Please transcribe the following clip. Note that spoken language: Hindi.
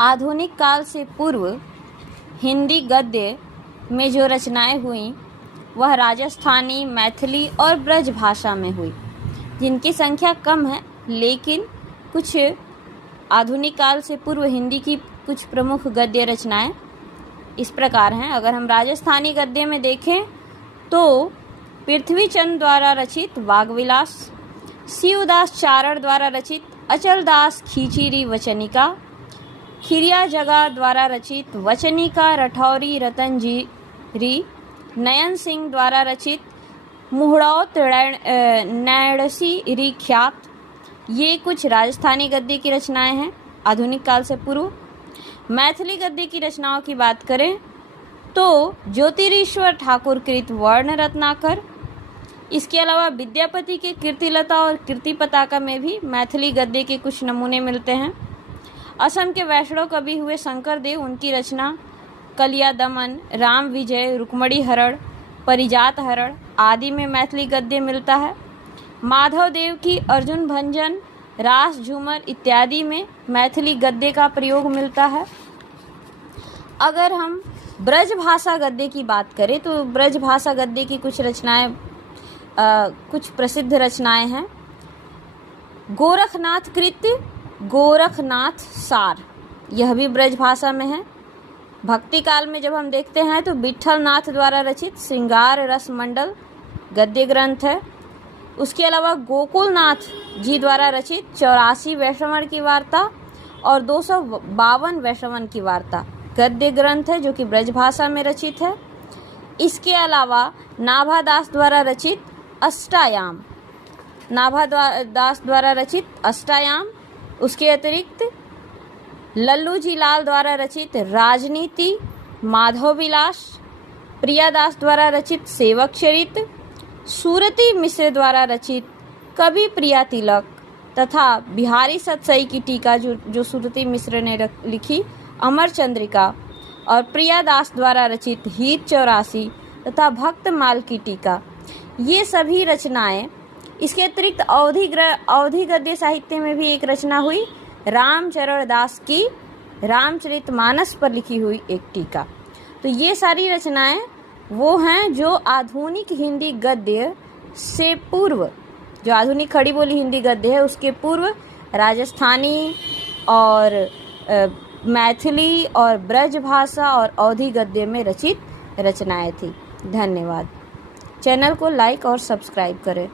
आधुनिक काल से पूर्व हिंदी गद्य में जो रचनाएं हुई वह राजस्थानी, मैथिली और ब्रज भाषा में हुई, जिनकी संख्या कम है, लेकिन कुछ आधुनिक काल से पूर्व हिंदी की कुछ प्रमुख गद्य रचनाएं इस प्रकार हैं। अगर हम राजस्थानी गद्य में देखें तो पृथ्वीचंद द्वारा रचित वाग्विलास, शिवदास चारण द्वारा रचित अचलदास खींचीरी वचनिका, खिरिया जगा द्वारा रचित वचनिका रठौरी रतनजीरी, नयन सिंह द्वारा रचित मुहड़ौत नैड़सी री ख्यात, ये कुछ राजस्थानी गद्य की रचनाएं हैं आधुनिक काल से पूर्व। मैथिली गद्य की रचनाओं की बात करें तो ज्योतिरीश्वर ठाकुर कृत वर्ण रत्नाकर, इसके अलावा विद्यापति के कीर्तिलता और कीर्ति पताका में भी मैथिली गद्य के कुछ नमूने मिलते हैं। असम के वैष्णव कवि हुए शंकर देव, उनकी रचना कलिया दमन, राम विजय, रुक्मणी हरण, परिजात हरण आदि में मैथिली गद्य मिलता है। माधव देव की अर्जुन भंजन, रास झूमर इत्यादि में मैथिली गद्य का प्रयोग मिलता है। अगर हम ब्रज भाषा गद्य की बात करें तो ब्रज भाषा गद्य की कुछ रचनाएं कुछ प्रसिद्ध रचनाएं हैं। गोरखनाथ कृत गोरखनाथ सार, यह भी ब्रज भाषा में है। भक्ति काल में जब हम देखते हैं तो विठल नाथ द्वारा रचित श्रृंगार रस मंडल गद्य ग्रंथ है। उसके अलावा गोकुलनाथ जी द्वारा रचित 84 वैष्णवन की वार्ता और 252 वैष्णवन की वार्ता गद्य ग्रंथ है, जो कि ब्रज भाषा में रचित है। इसके अलावा नाभादास द्वारा रचित अष्टायाम, नाभादास द्वारा रचित अष्टायाम, उसके अतिरिक्त लल्लू जी लाल द्वारा रचित राजनीति, माधव विलास, प्रियादास द्वारा रचित सेवक चरित, सूरती मिश्र द्वारा रचित कवि प्रिया तिलक तथा बिहारी सतसई की टीका जो सूरती मिश्र ने लिखी अमर चंद्रिका, और प्रियादास द्वारा रचित हीत 84 तथा भक्तमाल की टीका, ये सभी रचनाएं। इसके अतिरिक्त अवधि गद्य साहित्य में भी एक रचना हुई रामचरण दास की रामचरितमानस पर लिखी हुई एक टीका। तो ये सारी रचनाएं वो हैं जो आधुनिक हिंदी गद्य से पूर्व, जो आधुनिक खड़ी बोली हिंदी गद्य है उसके पूर्व राजस्थानी और मैथिली और ब्रज भाषा और अवधी गद्य में रचित रचनाएं थी। धन्यवाद। चैनल को लाइक और सब्सक्राइब करें।